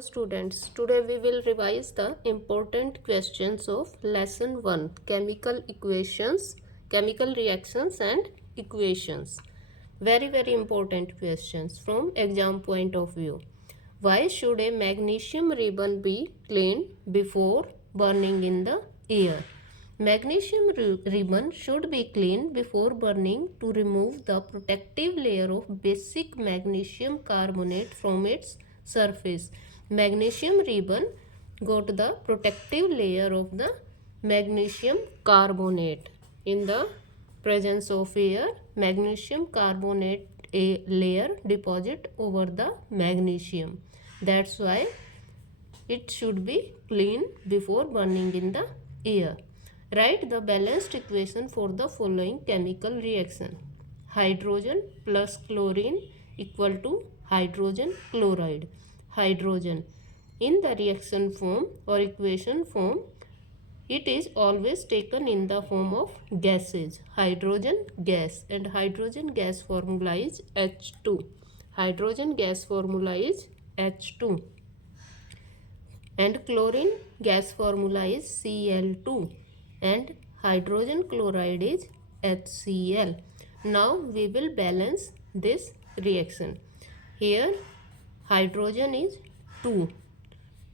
Students, today we will revise the important questions of lesson 1, chemical equations, chemical reactions and equations. Very important questions from exam point of view. Why should a magnesium ribbon be cleaned before burning in the air? Magnesium ribbon should be cleaned before burning to remove the protective layer of basic magnesium carbonate from its surface. Magnesium ribbon got the protective layer of the magnesium carbonate. In the presence of air, magnesium carbonate a layer deposit over the magnesium. That's why it should be cleaned before burning in the air. Write the balanced equation for the following chemical reaction. Hydrogen plus chlorine equal to hydrogen chloride. Hydrogen. In the reaction form or equation form, it is always taken in the form of gases. Hydrogen gas, and hydrogen gas formula is H2. Hydrogen gas formula is H2. And chlorine gas formula is Cl2. And hydrogen chloride is HCl. Now we will balance this reaction. Here hydrogen is 2.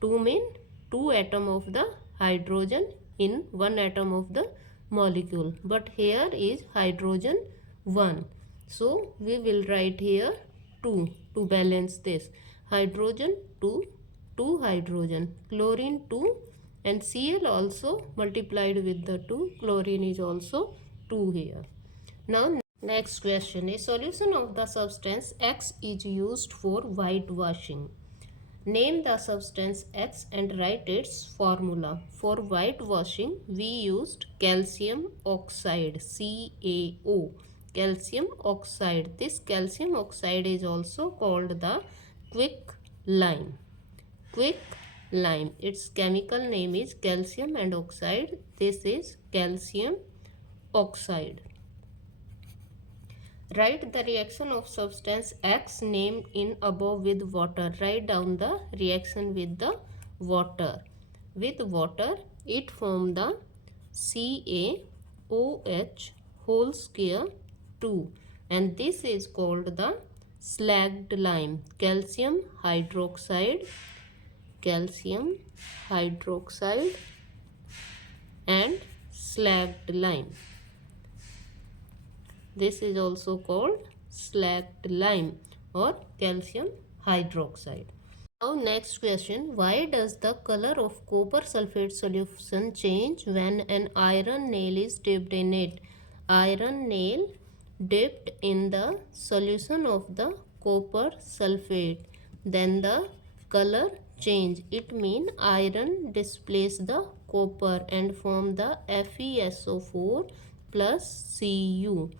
2 means 2 atom of the hydrogen in 1 atom of the molecule. But here is hydrogen 1. So we will write here 2 to balance this. Hydrogen 2, 2 hydrogen, chlorine 2, and Cl also multiplied with the 2. Chlorine is also 2 here. Now next question. A solution of the substance X is used for whitewashing. Name the substance X and write its formula. For whitewashing, we used calcium oxide, CaO. Calcium oxide. This calcium oxide is also called the quicklime. Quicklime. Its chemical name is calcium and oxide. This is calcium oxide. Write the reaction of substance X named in above with water. Write down the reaction with the water. With water, it formed the CaOH whole square 2, and this is called the slagged lime. Calcium hydroxide and slagged lime. This is also called slagged lime or calcium hydroxide. Now next question. Why does the color of copper sulfate solution change when an iron nail is dipped in it? Iron nail dipped in the solution of the copper sulfate. Then the color change. It means iron displace the copper and form the FeSO4 plus Cu.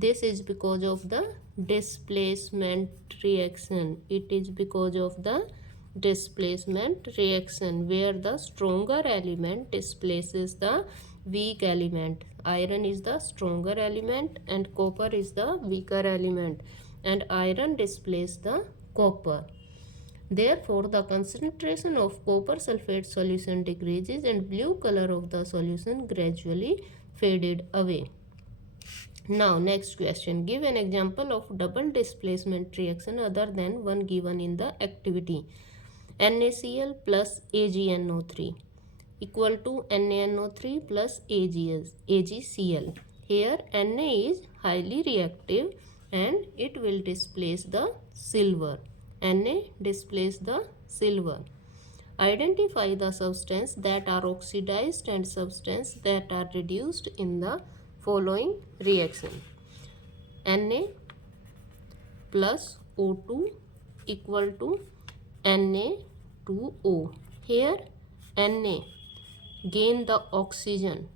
This is because of the displacement reaction. It is because of the displacement reaction where the stronger element displaces the weak element. Iron is the stronger element and copper is the weaker element, and iron displaces the copper. Therefore, the concentration of copper sulfate solution decreases and blue color of the solution gradually faded away. Now next question. Give an example of double displacement reaction other than one given in the activity. NaCl plus AgNO3 equal to NaNO3 plus AgCl. Here Na is highly reactive and it will displace the silver. Na displace the silver. Identify the substance that are oxidized and substance that are reduced in the following reaction. Na plus O2 equal to Na2O. Here Na gain the oxygen.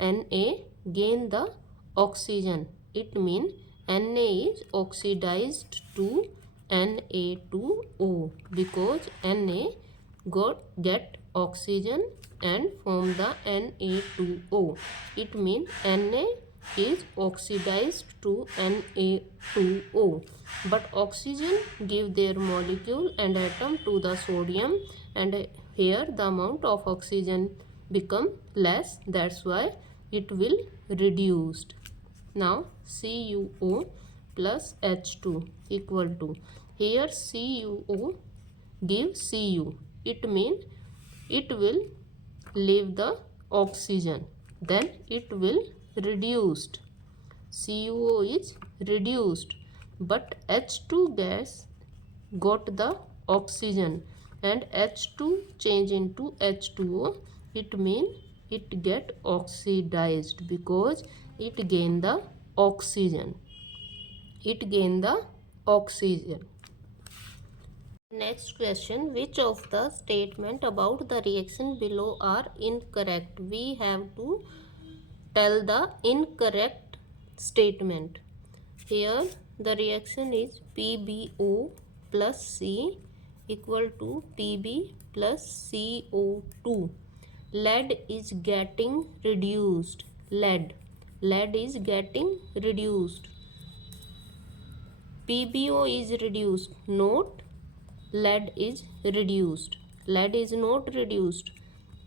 Na gain the oxygen. It means Na is oxidized to Na2O because Na get oxygen and form the Na2O. It means Na is oxidized to Na2O, but oxygen give their molecule and atom to the sodium, and here the amount of oxygen become less, that's why it will reduced. Now CuO plus H2 equal to, here CuO give Cu, it means it will leave the oxygen, then it will reduced. CuO is reduced, but H2 gas got the oxygen and H2 change into H2O, it means it get oxidized because it gain the oxygen. It gain the oxygen. Next question, which of the statement about the reaction below are incorrect? We have to tell the incorrect statement. Here the reaction is PbO plus C equal to Pb plus CO2. Lead is getting reduced. Lead is getting reduced. PbO is reduced. Note, lead is reduced. Lead is not reduced.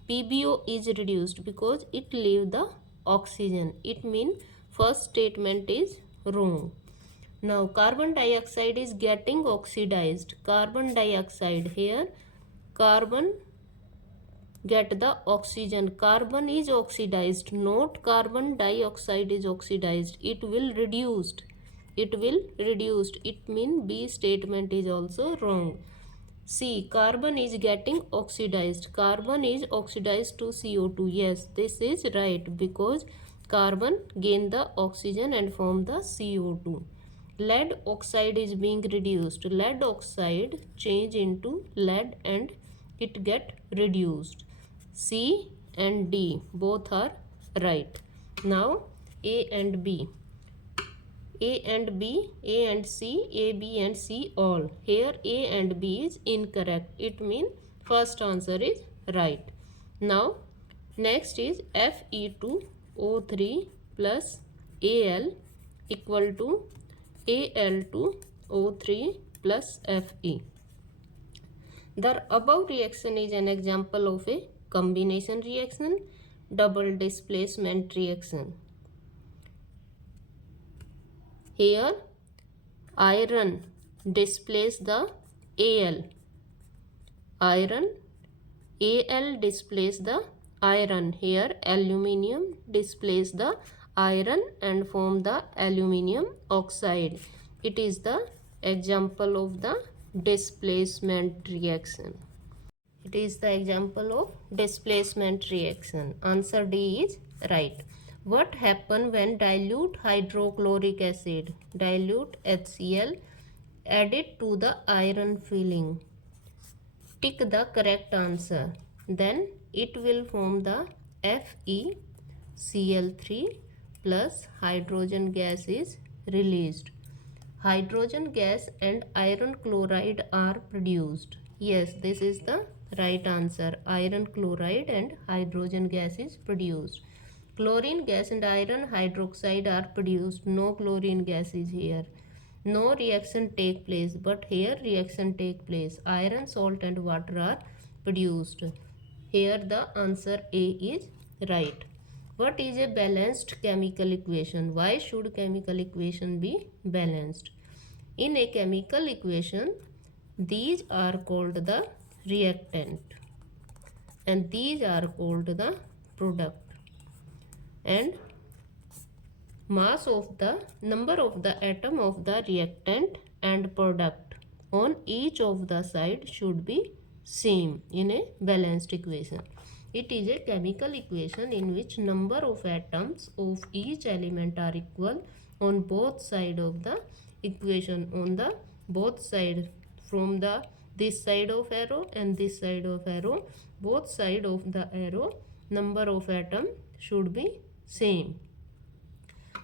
PbO is reduced because it leave the oxygen. It means first statement is wrong. Now carbon dioxide is getting oxidized. Carbon dioxide, here carbon get the oxygen. Carbon is oxidized, not carbon dioxide is oxidized. It will reduced. It will reduced. It means B statement is also wrong. C, carbon is getting oxidized. Carbon is oxidized to CO2. Yes, this is right because carbon gain the oxygen and form the CO2. Lead oxide is being reduced. Lead oxide change into lead and it get reduced. C and D both are right. Now A and B. A and B, A and C, A, B and C all. Here A and B is incorrect. It means first answer is right. Now next is Fe2O3 plus Al equal to Al2O3 plus Fe. The above reaction is an example of a combination reaction, double displacement reaction. Here iron displace the Al. Iron, Al displace the iron. Here aluminium displace the iron and form the aluminium oxide. It is the example of the displacement reaction. It is the example of displacement reaction. Answer D is right. What happen when dilute hydrochloric acid, dilute HCl, added to the iron filling? Tick the correct answer. Then it will form the FeCl3 plus hydrogen gas is released. Hydrogen gas and iron chloride are produced. Yes, this is the right answer. Iron chloride and hydrogen gas is produced. Chlorine gas and iron hydroxide are produced. No chlorine gas is here. No reaction take place, but here reaction take place. Iron, salt and water are produced. Here the answer A is right. What is a balanced chemical equation? Why should chemical equation be balanced? In a chemical equation, these are called the reactant and these are called the product. And mass of the number of the atom of the reactant and product on each of the side should be same in a balanced equation. It is a chemical equation in which number of atoms of each element are equal on both sides of the equation. On the both sides, from the this side of arrow and this side of arrow, both side of the arrow number of atom should be same.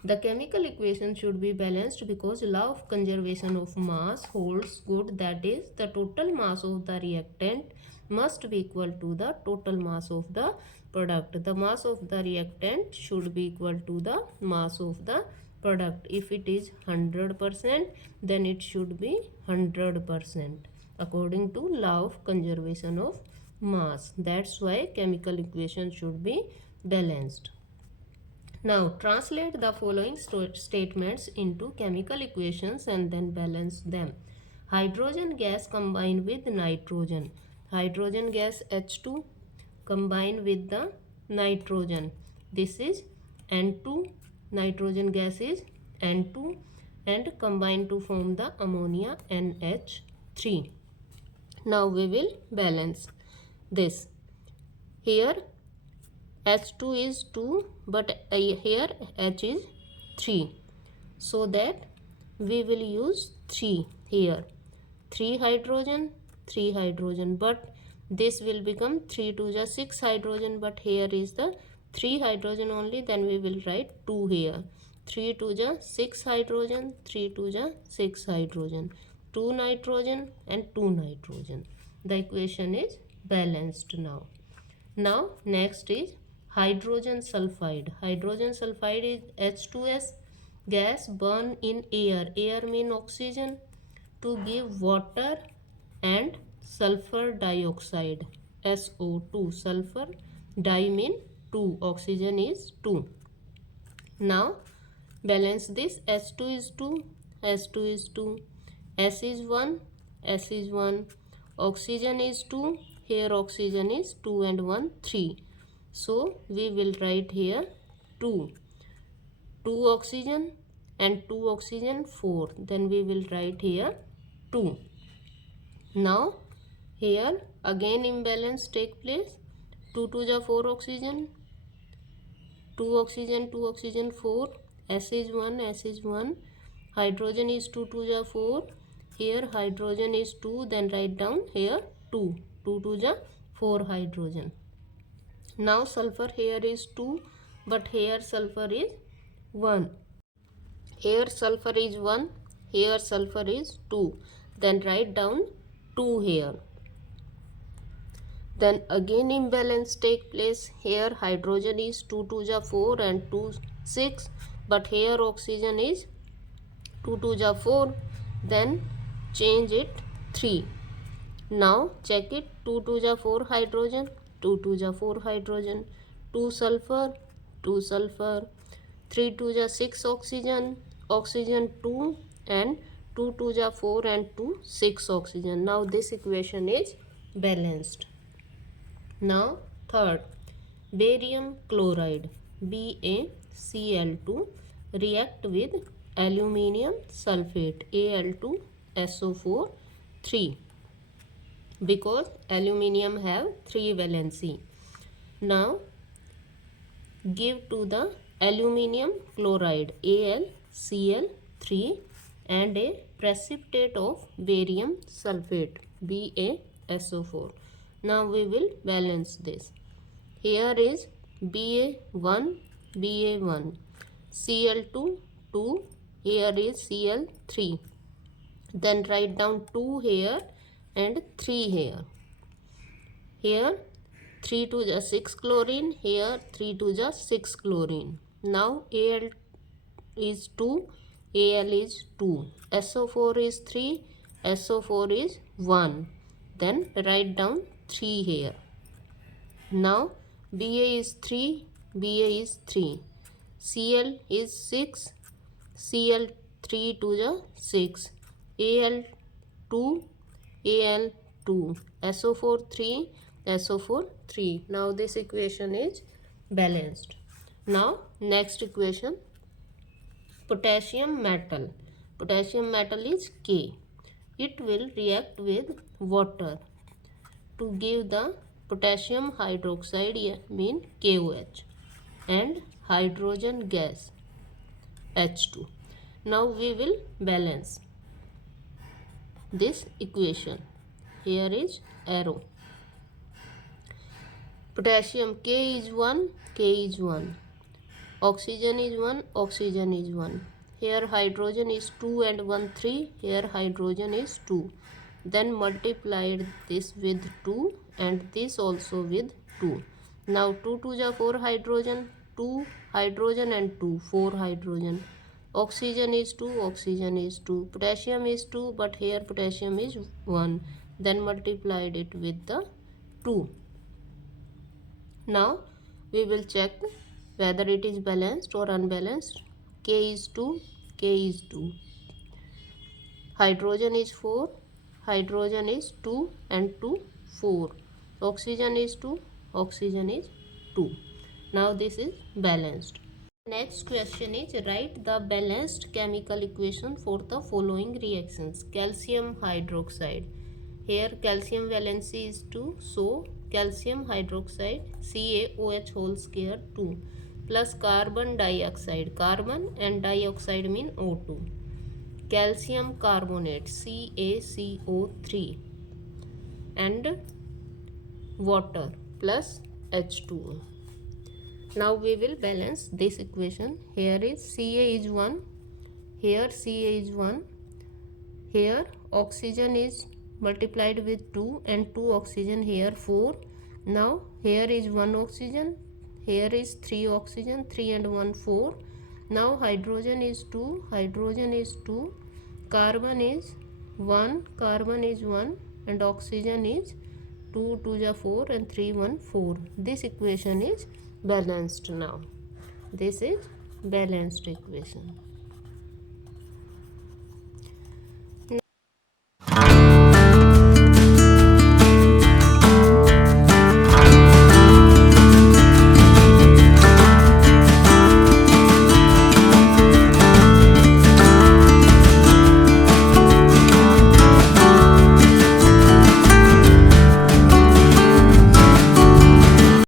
The chemical equation should be balanced because law of conservation of mass holds good, that is, the total mass of the reactant must be equal to the total mass of the product. The mass of the reactant should be equal to the mass of the product. If it is 100%, then it should be 100% according to law of conservation of mass. That's why chemical equation should be balanced. Now translate the following statements into chemical equations and then balance them. Hydrogen gas combined with nitrogen. Hydrogen gas H2 combined with the nitrogen. This is N2. Nitrogen gas is N2 and combine to form the ammonia NH3. Now we will balance this. Here H2 is 2 but here H is 3. So that we will use 3 here. 3 hydrogen but this will become 3 to the 6 hydrogen, but here is the 3 hydrogen only, then we will write 2 here. 3 to the 6 hydrogen, 3 to the 6 hydrogen, 2 nitrogen and 2 nitrogen. The equation is balanced now. Now next is hydrogen sulfide. Hydrogen sulfide is H2S gas burn in air. Air mean oxygen to give water and sulfur dioxide SO2. Sulfur di mean 2, oxygen is 2. Now balance this. H2 is 2, H2 is 2, S is 1, S is 1, oxygen is 2, here oxygen is 2 and 1 3. So we will write here 2 oxygen and 2 oxygen 4, then we will write here 2. Now here again imbalance take place. 2 to the 4 oxygen, 2 oxygen 2 oxygen 4, S is 1, S is 1, hydrogen is 2 to the 4, here hydrogen is 2, then write down here 2 to the 4 hydrogen. Now sulfur here is 2 but here sulfur is 1. Here sulfur is 1, here sulfur is 2, then write down 2 here. Then again imbalance take place. Here hydrogen is 2 to the 4 and 2 6, but here oxygen is 2 to the 4, then change it 3. Now check it. 2 to the 4 hydrogen, 2 to the 4 hydrogen, 2 sulfur, 2 sulfur, 3 to the 6 oxygen, oxygen 2 and 2 to the 4 and 2 6 oxygen. Now this equation is balanced. Now third, barium chloride BaCl2 react with aluminium sulfate Al2SO4 3, because aluminium have 3 valency. Now give to the aluminium chloride AlCl3 and a precipitate of barium sulfate BaSO4. Now we will balance this. Here is Ba1, Cl2 2, here is Cl3, then write down 2 here and 3 here. Here 3 to the 6 chlorine, here 3 to the 6 chlorine. Now Al is 2, Al is 2, SO4 is 3, SO4 is 1, then write down 3 here. Now Ba is 3, Ba is 3, Cl is 6, Cl3 to the 6, Al2, Al2, SO4 3, SO4 3. Now this equation is balanced. Now next equation, potassium metal. Potassium metal is K. It will react with water to give the potassium hydroxide mean KOH and hydrogen gas H2. Now we will balance this equation. Here is arrow. Potassium K is 1, K is 1. Oxygen is 1, oxygen is 1. Here hydrogen is 2 and 1 3. Here hydrogen is 2. Then multiplied this with 2 and this also with 2. Now 2 2 ja 4 hydrogen, 2 hydrogen and 2, 4 hydrogen. Oxygen is 2, oxygen is 2. Potassium is 2, but here potassium is 1. Then multiplied it with the 2. Now we will check whether it is balanced or unbalanced. K is 2, K is 2. Hydrogen is 4, hydrogen is 2 and 2, 4. Oxygen is 2, oxygen is 2. Now this is balanced. Next question is write the balanced chemical equation for the following reactions. Calcium hydroxide. Here calcium valency is 2, so calcium hydroxide CaOH whole square 2 plus carbon dioxide. Carbon and dioxide mean O2. Calcium carbonate CaCO3 and water plus H2O. Now we will balance this equation. Here is Ca is 1, here Ca is 1, here oxygen is multiplied with 2 and 2 oxygen, here 4. Now here is 1 oxygen, here is 3 oxygen, 3 and 1 4. Now hydrogen is 2, hydrogen is 2, carbon is 1, carbon is 1 and oxygen is 2 2 ja 4 and 3 1 4. This equation is balanced now. This is balanced equation.